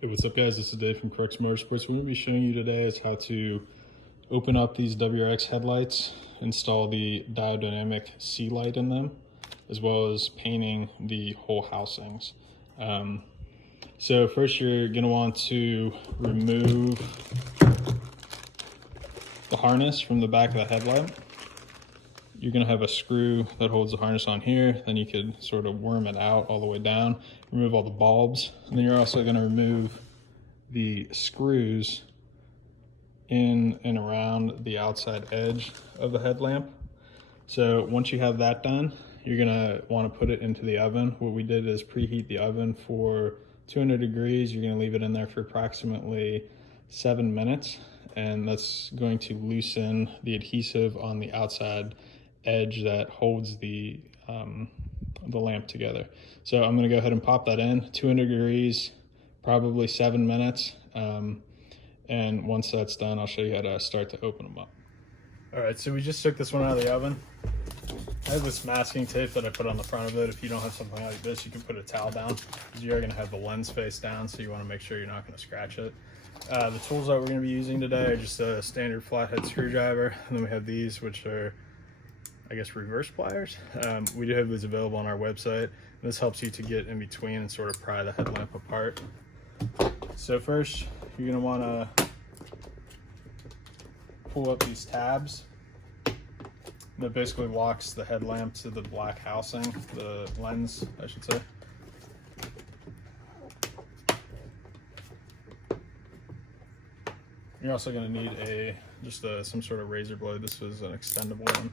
Hey, what's up guys, this is Dave from Crux Motorsports. What we're going to be showing you today is how to open up these WRX headlights, install the Diode Dynamics C light in them, as well as painting the whole housings. So first you're going to want to remove the harness from the back of the headlight. You're going to have a screw that holds the harness on here, then you could sort of worm it out all the way down, remove all the bulbs, and then you're also going to remove the screws in and around the outside edge of the headlamp. So once you have that done, you're going to want to put it into the oven. What we did is preheat the oven for 200 degrees. You're going to leave it in there for approximately 7 minutes, and that's going to loosen the adhesive on the outside edge that holds the lamp together. So I'm going to go ahead and pop that in 200 degrees, probably 7 minutes, and once that's done, I'll show you how to start to open them up. All right, so we just took this one out of the oven. I have this masking tape that I put on the front of it. If you don't have something like this, you can put a towel down, because you are going to have the lens face down, so you want to make sure you're not going to scratch it. The tools that we're going to be using today are just a standard flathead screwdriver, and then we have these, which are, I guess, reverse pliers. We do have these available on our website. This helps you to get in between and sort of pry the headlamp apart. So first, you're going to want to pull up these tabs. That basically locks the headlamp to the black housing, the lens, I should say. You're also going to need some sort of razor blade. This was an extendable one.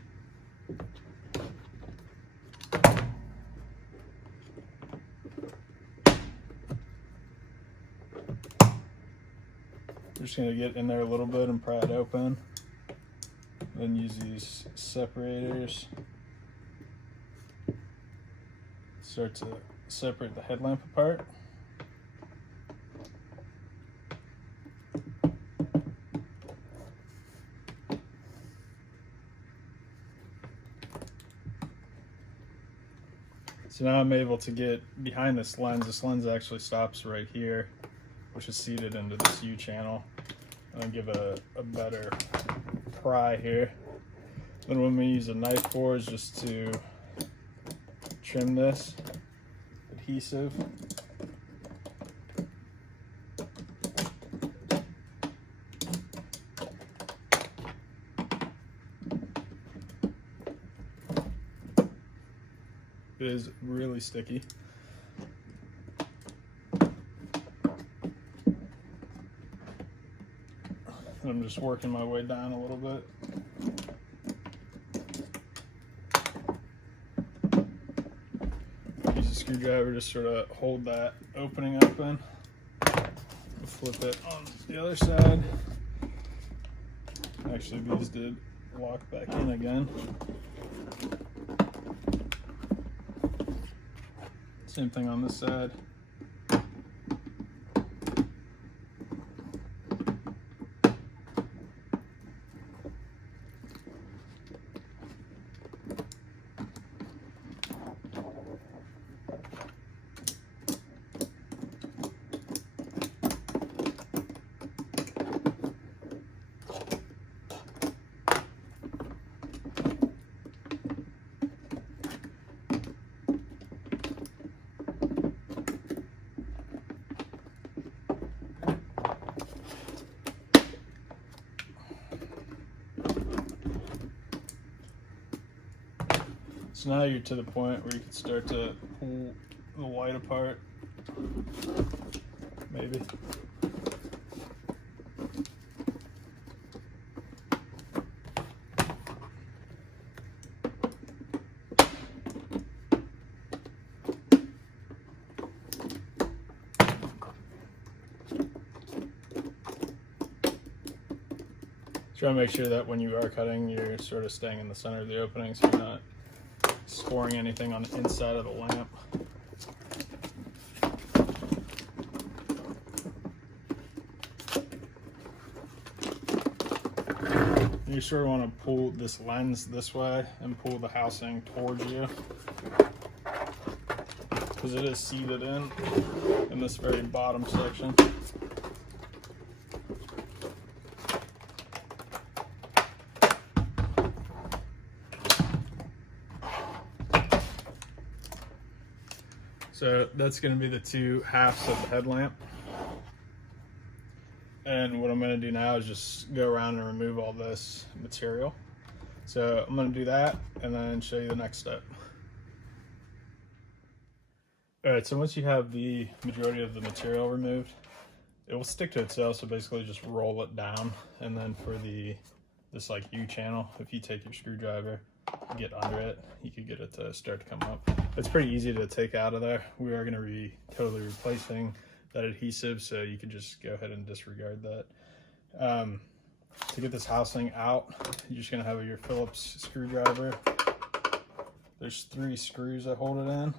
We're just going to get in there a little bit and pry it open. Then use these separators. Start to separate the headlamp apart. So now I'm able to get behind this lens. This lens actually stops right here, which is seated into this U channel. And then give a better pry here. Then when we use a knife for is just to trim this adhesive. It is really sticky. I'm just working my way down a little bit. Use a screwdriver to sort of hold that opening open. Flip it on the other side. Actually, these did lock back in again. Same thing on this side. So now you're to the point where you can start to pull the light apart, maybe. Try to make sure that when you are cutting, you're sort of staying in the center of the opening, so you're not scoring anything on the inside of the lamp. You sort of want to pull this lens this way and pull the housing towards you. because it is seated in this very bottom section. So that's going to be the two halves of the headlamp. And what I'm going to do now is just go around and remove all this material. So I'm going to do that and then show you the next step. All right, so once you have the majority of the material removed, it will stick to itself. So basically just roll it down. And then for this like U channel, if you take your screwdriver, get under it, you could get it to start to come up. It's pretty easy to take out of there. We are going to be totally replacing that adhesive, so you can just go ahead and disregard that. To get this housing out, you're just going to have your Phillips screwdriver. There's 3 screws that hold it in.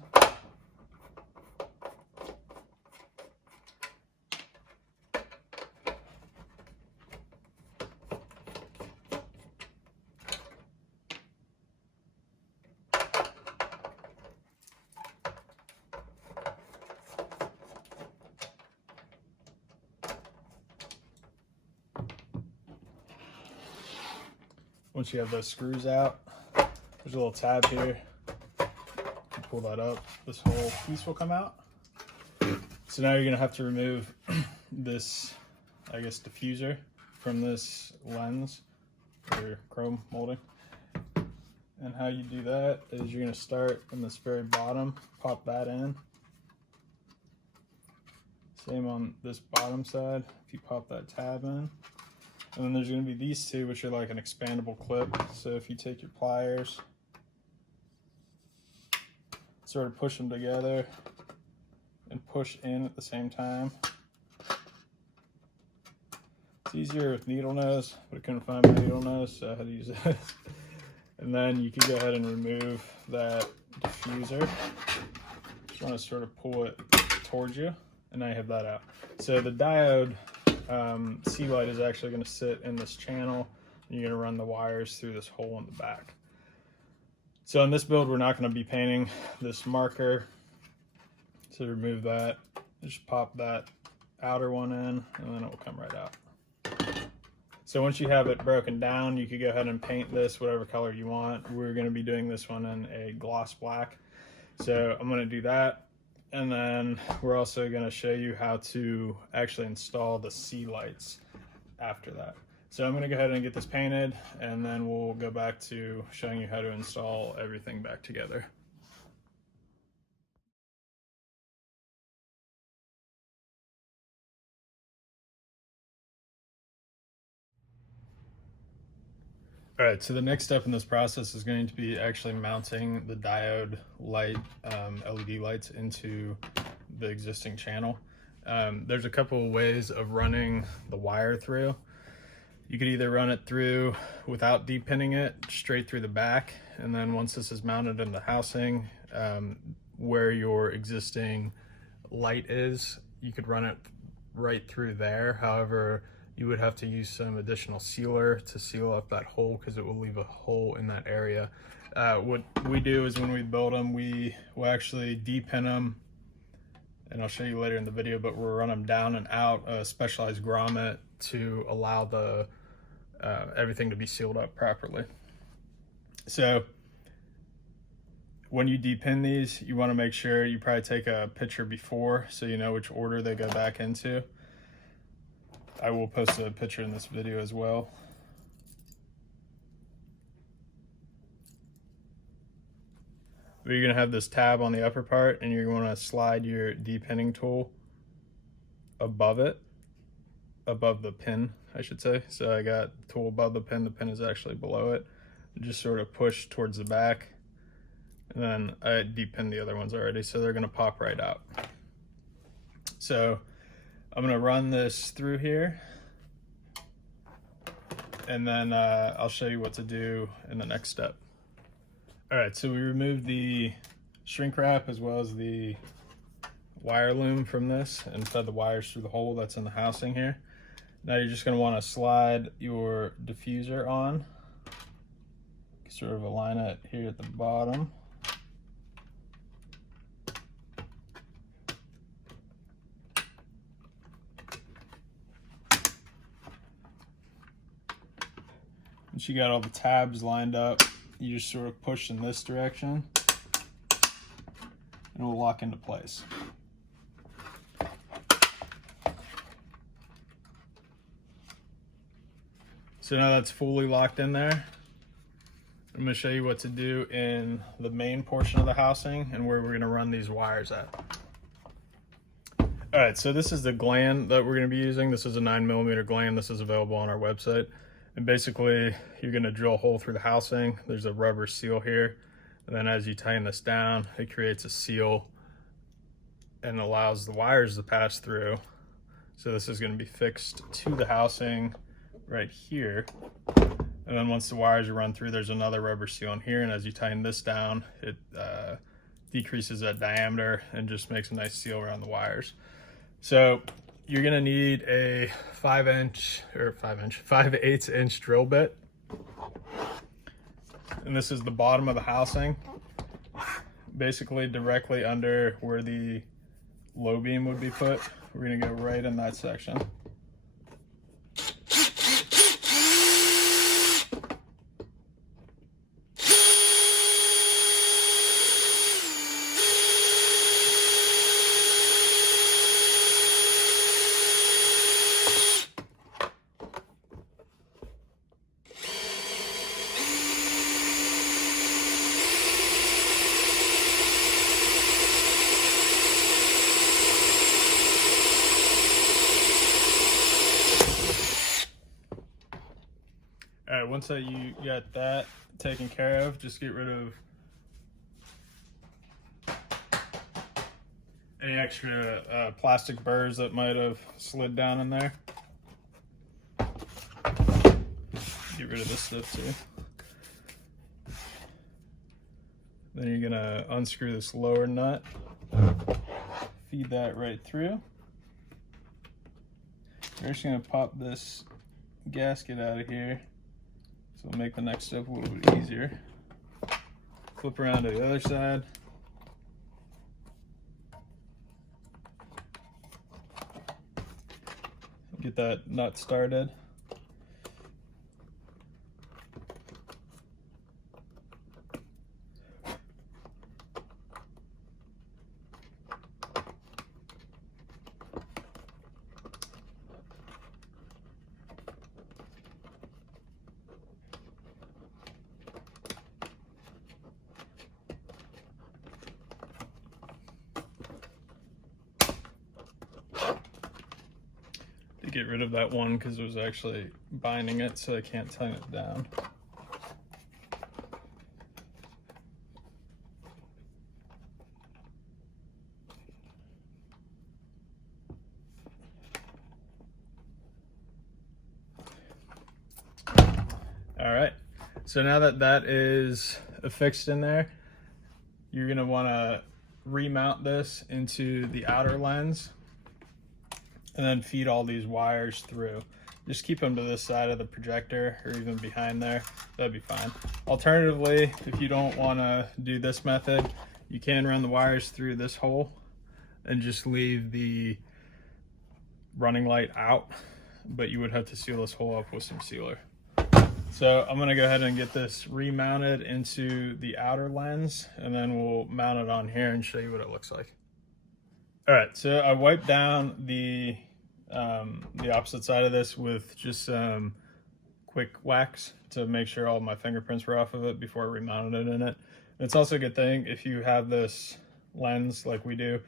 Once you have those screws out, there's a little tab here. You pull that up, this whole piece will come out. So now you're gonna have to remove this, I guess, diffuser from this lens or chrome molding. And how you do that is you're gonna start in this very bottom, pop that in. Same on this bottom side, if you pop that tab in. And then there's going to be these two, which are like an expandable clip. So if you take your pliers, sort of push them together and push in at the same time. It's easier with needle nose, but I couldn't find my needle nose, so I had to use this. And then you can go ahead and remove that diffuser. Just want to sort of pull it towards you, and now you have that out. So the diode C light is actually going to sit in this channel, and you're going to run the wires through this hole in the back. So in this build, we're not going to be painting this marker. So to remove that, just pop that outer one in, and then it will come right out. So once you have it broken down, you can go ahead and paint this whatever color you want. We're going to be doing this one in a gloss black. So I'm going to do that. And then we're also going to show you how to actually install the C lights after that. So I'm going to go ahead and get this painted, and then we'll go back to showing you how to install everything back together. All right, so the next step in this process is going to be actually mounting the diode light, LED lights into the existing channel. There's a couple of ways of running the wire through. You could either run it through without depinning it, straight through the back, and then once this is mounted in the housing, where your existing light is, you could run it right through there. However, you would have to use some additional sealer to seal up that hole, because it will leave a hole in that area. What we do is when we build them, we will actually depin them, and I'll show you later in the video, but we'll run them down and out a specialized grommet to allow the everything to be sealed up properly. So when you depin these, you want to make sure you probably take a picture before, so you know which order they go back into. I will post a picture in this video as well. But you're going to have this tab on the upper part, and you're going to slide your depinning tool above it, above the pin, I should say. So I got the tool above the pin is actually below it. Just sort of push towards the back, and then I depinned the other ones already, so they're going to pop right out. So I'm going to run this through here, and then I'll show you what to do in the next step. All right, so we removed the shrink wrap as well as the wire loom from this and fed the wires through the hole that's in the housing here. Now you're just going to want to slide your diffuser on, sort of align it here at the bottom. Once you got all the tabs lined up, you just sort of push in this direction and it will lock into place. So now that's fully locked in there, I'm going to show you what to do in the main portion of the housing and where we're going to run these wires at. All right, so this is the gland that we're going to be using. This is a 9mm gland. This is available on our website. And basically, you're going to drill a hole through the housing. There's a rubber seal here. And then as you tighten this down, it creates a seal and allows the wires to pass through. So this is going to be fixed to the housing right here. And then once the wires are run through, there's another rubber seal in here. And as you tighten this down, it decreases that diameter and just makes a nice seal around the wires. So you're gonna need a 5/8 inch drill bit. And this is the bottom of the housing, basically directly under where the low beam would be put. We're gonna go right in that section. All right, once that you got that taken care of, just get rid of any extra plastic burrs that might have slid down in there. Get rid of this stuff too. Then you're gonna unscrew this lower nut, feed that right through. We're just gonna pop this gasket out of here. So it'll make the next step a little bit easier. Flip around to the other side. Get that nut started. Get rid of that one because it was actually binding it, so I can't tighten it down. All right, so now that that is affixed in there, you're going to want to remount this into the outer lens and then feed all these wires through. Just keep them to this side of the projector or even behind there. That'd be fine. Alternatively, if you don't want to do this method, you can run the wires through this hole and just leave the running light out, but you would have to seal this hole up with some sealer. So I'm gonna go ahead and get this remounted into the outer lens, and then we'll mount it on here and show you what it looks like. All right, so I wiped down the opposite side of this with just some quick wax to make sure all my fingerprints were off of it before I remounted it in it. It's also a good thing if you have this lens like we do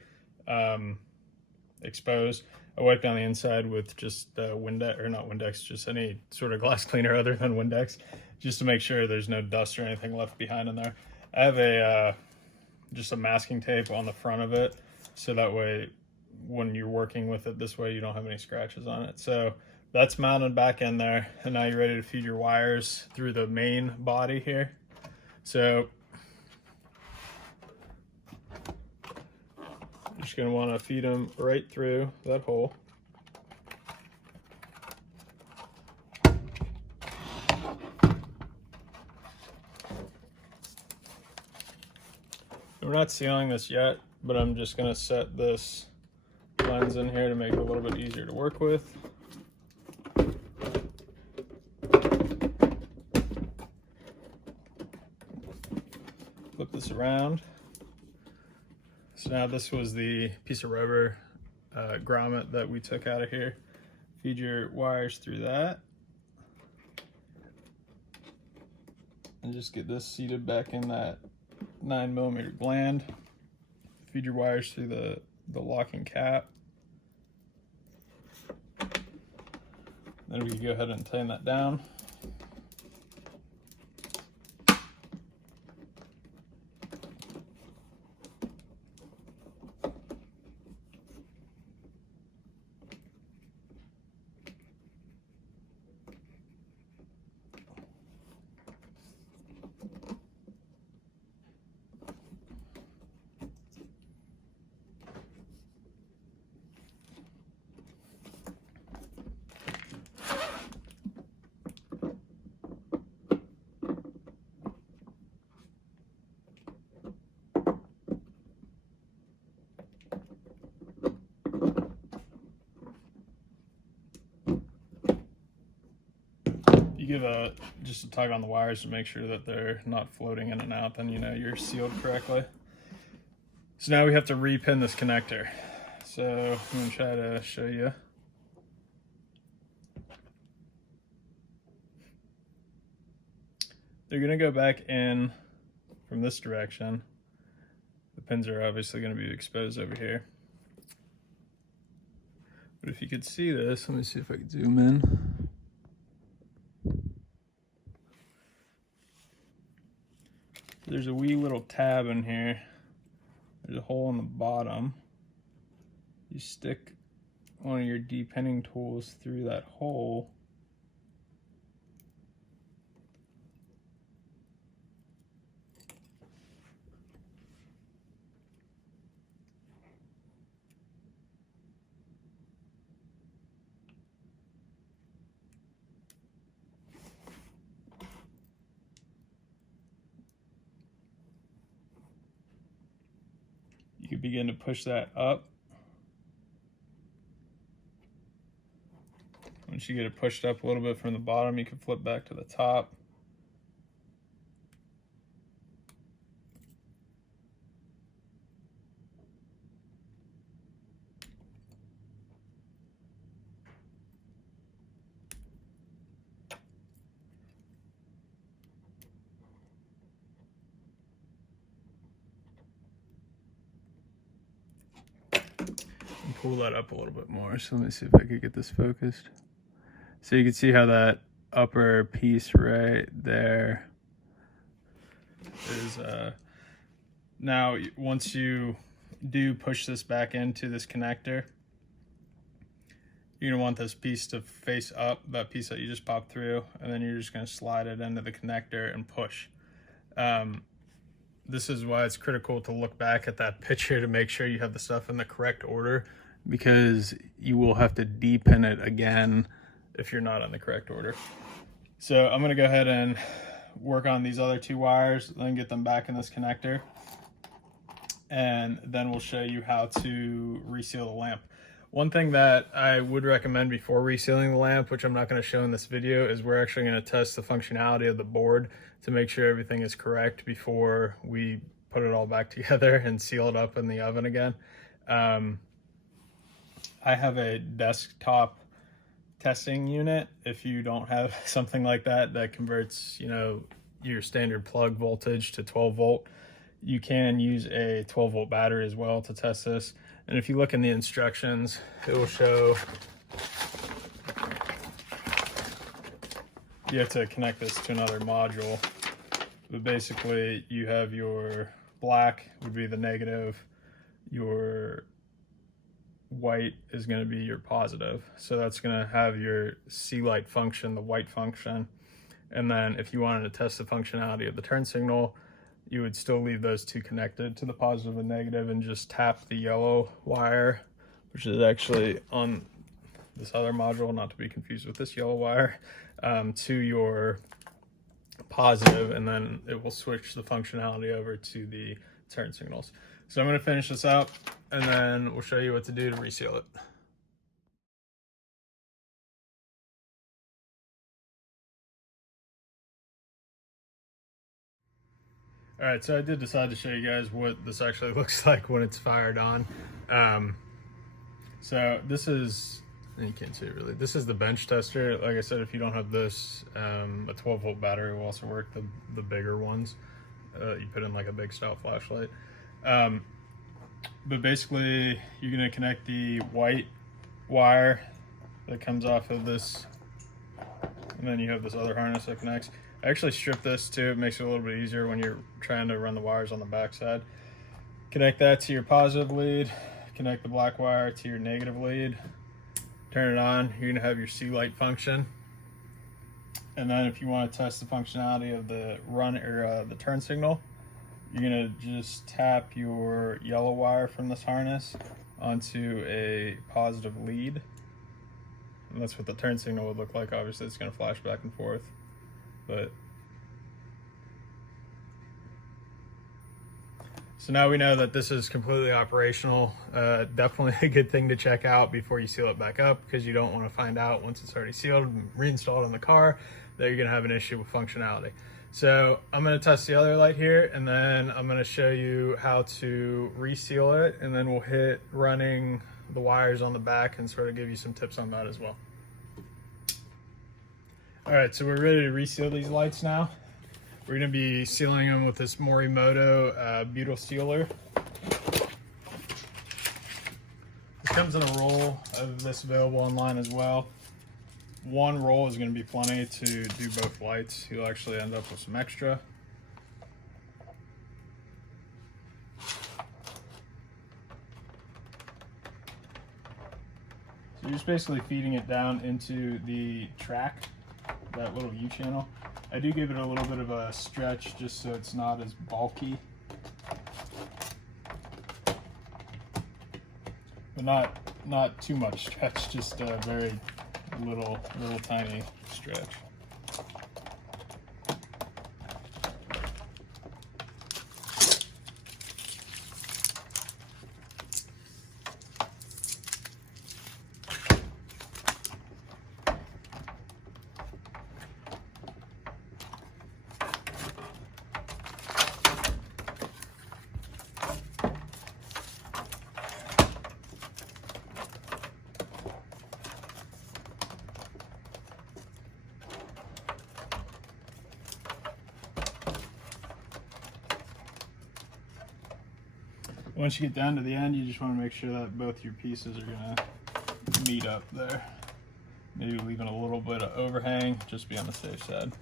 exposed. I wiped down the inside with just Windex, or not Windex, just any sort of glass cleaner other than Windex, just to make sure there's no dust or anything left behind in there. I have a just a masking tape on the front of it, so that way when you're working with it this way you don't have any scratches on it. So that's mounted back in there, and now you're ready to feed your wires through the main body here. So you're just going to want to feed them right through that hole. We're not sealing this yet, but I'm just going to set this lens in here to make it a little bit easier to work with. around. So now this was the piece of rubber grommet that we took out of here. Feed your wires through that. And just get this seated back in that 9mm gland. Feed your wires through the locking cap. Then we can go ahead and tighten that down. Give just a tug on the wires to make sure that they're not floating in and out, then you know you're sealed correctly. So now we have to repin this connector. So I'm going to try to show you. They're going to go back in from this direction. The pins are obviously going to be exposed over here. But if you could see this, let me see if I can zoom in. There's a wee little tab in here. There's a hole in the bottom. You stick one of your depinning tools through that hole. You begin to push that up. Once you get it pushed up a little bit from the bottom, you can flip back to the top. Pull that up a little bit more. So let me see if I could get this focused. So you can see how that upper piece right there is now once you do push this back into this connector, you're gonna want this piece to face up, that piece that you just popped through, and then you're just gonna slide it into the connector and push. This is why it's critical to look back at that picture to make sure you have the stuff in the correct order, because you will have to depin it again if you're not in the correct order. So I'm gonna go ahead and work on these other two wires, then get them back in this connector, and then we'll show you how to reseal the lamp. One thing that I would recommend before resealing the lamp, which I'm not going to show in this video, is we're actually going to test the functionality of the board to make sure everything is correct before we put it all back together and seal it up in the oven again. I have a desktop testing unit. If you don't have something like that that converts, you know, your standard plug voltage to 12 volt, you can use a 12 volt battery as well to test this. And if you look in the instructions, it will show you have to connect this to another module. But basically you have your black would be the negative, your white is going to be your positive. So that's going to have your C light function, the white function. And then if you wanted to test the functionality of the turn signal, you would still leave those two connected to the positive and negative and just tap the yellow wire, which is actually on this other module, not to be confused with this yellow wire, to your positive, and then it will switch the functionality over to the turn signals. So I'm going to finish this up and then we'll show you what to do to reseal it. All right, so I did decide to show you guys what this actually looks like when it's fired on. So this is, you can't see it really, this is the bench tester. Like I said, if you don't have this, a 12-volt battery will also work, the bigger ones. You put in like a big style flashlight. But basically, you're gonna connect the white wire that comes off of this, and then you have this other harness that connects. I actually stripped this too. It makes it a little bit easier when you're trying to run the wires on the back side. Connect that to your positive lead, connect the black wire to your negative lead, turn it on. You're gonna have your C light function. And then if you want to test the functionality of the run or the turn signal, you're gonna just tap your yellow wire from this harness onto a positive lead. And that's what the turn signal would look like. Obviously it's gonna flash back and forth. But so now we know that this is completely operational. Definitely a good thing to check out before you seal it back up, because you don't want to find out once it's already sealed and reinstalled in the car that you're gonna have an issue with functionality. So I'm gonna test the other light here, and then I'm gonna show you how to reseal it, and then we'll hit running the wires on the back and sort of give you some tips on that as well. All right, so we're ready to reseal these lights now. We're gonna be sealing them with this Morimoto Butyl Sealer. This comes in a roll. I have this available online as well. One roll is gonna be plenty to do both lights. You'll actually end up with some extra. So you're just basically feeding it down into the track, that little U channel. I do give it a little bit of a stretch just so it's not as bulky, but not too much stretch, just a very little tiny stretch. Once you get down to the end, you just want to make sure that both your pieces are going to meet up there. Maybe leaving a little bit of overhang, just be on the safe side.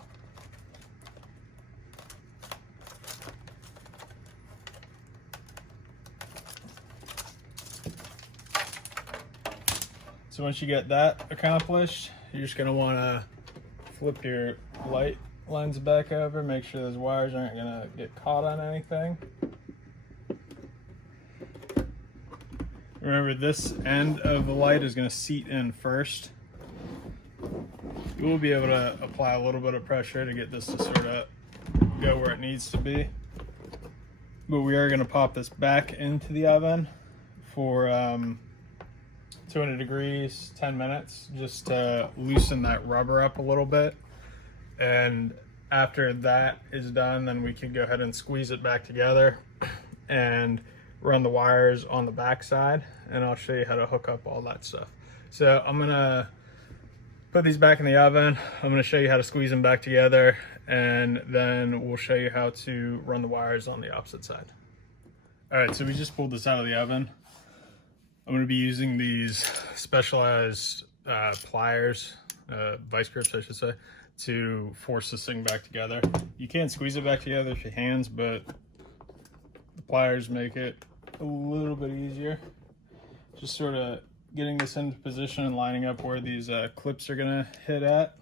So once you get that accomplished, you're just going to want to flip your light lines back over, make sure those wires aren't going to get caught on anything. Remember, this end of the light is going to seat in first. You will be able to apply a little bit of pressure to get this to sort of go where it needs to be. But we are going to pop this back into the oven for 200 degrees, 10 minutes, just to loosen that rubber up a little bit. And after that is done, then we can go ahead and squeeze it back together and run the wires on the back side, and I'll show you how to hook up all that stuff. So I'm gonna put these back in the oven. I'm gonna show you how to squeeze them back together, and then we'll show you how to run the wires on the opposite side. All right, so we just pulled this out of the oven. I'm gonna be using these specialized pliers, vice grips I should say, to force this thing back together. You can squeeze it back together with your hands, but the pliers make it a little bit easier. Just sort of getting this into position and lining up where these clips are gonna hit at.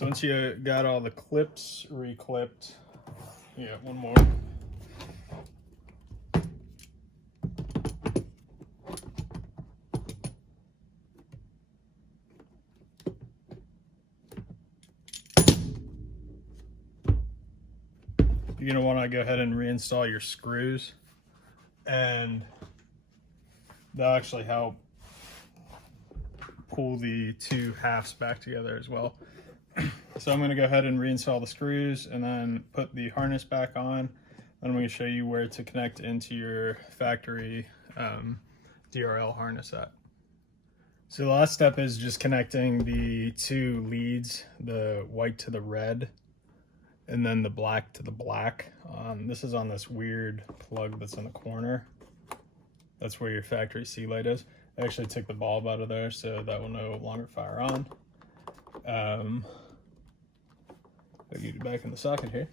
So once you got all the clips reclipped, you got one more. You're going to want to go ahead and reinstall your screws, and they'll actually help pull the two halves back together as well. So I'm going to go ahead and reinstall the screws and then put the harness back on. Then I'm going to show you where to connect into your factory DRL harness at. So the last step is just connecting the two leads, the white to the red, and then the black to the black. This is on this weird plug that's in the corner. That's where your factory C light is. I actually took the bulb out of there, so that will no longer fire on. I'll get it back in the socket here.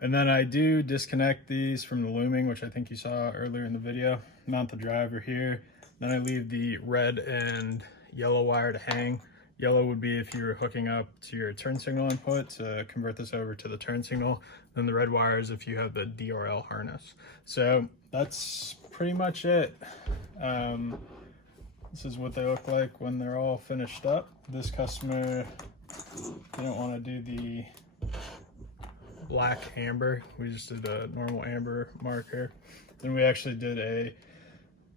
And then I do disconnect these from the looming, which I think you saw earlier in the video. Mount the driver here. Then I leave the red and yellow wire to hang. Yellow would be if you were hooking up to your turn signal input to convert this over to the turn signal. Then the red wire is if you have the Drl harness. So that's pretty much it. This is what they look like when they're all finished up. This customer didn't want to do the black amber. We just did a normal amber marker. Then we actually did a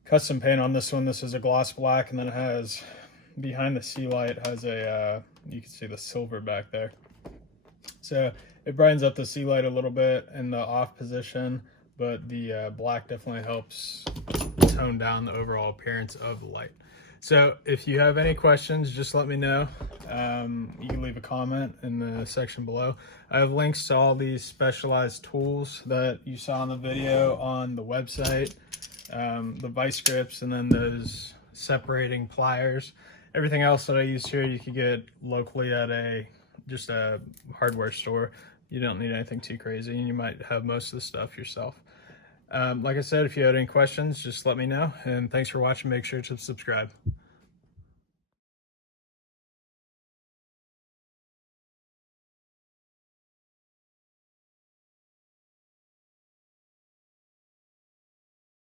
custom paint on this one. This is a gloss black, and then it has, behind the C light has a, you can see the silver back there. So it brightens up the C light a little bit in the off position, but the black definitely helps tone down the overall appearance of the light. So if you have any questions, just let me know. You can leave a comment in the section below. I have links to all these specialized tools that you saw in the video on the website, the vice grips, and then those separating pliers. Everything else that I use here you can get locally at just a hardware store. You don't need anything too crazy, and you might have most of the stuff yourself. Like I said, if you had any questions, just let me know, and thanks for watching. Make sure to subscribe.